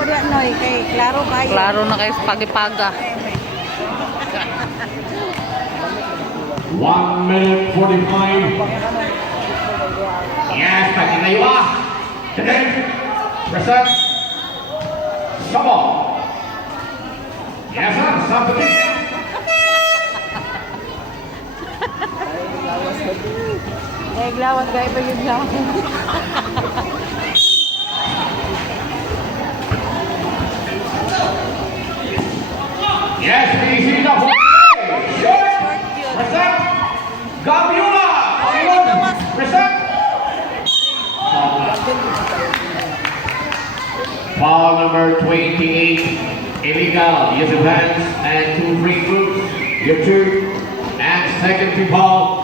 mo diyan, Noy. Kay klaro kayo. Klaro na kayo sa pagipaga. 1 minute 45. Yes, pagkinayo Today, present. Sabo. Yes, sir. Something. Naglawat kayo pa yun lang. Yes, easy enough. Short. Present. Gabiola. Present. Foul number 28. Illegal. Use of hands and 2 free groups. Your 2 and second free ball.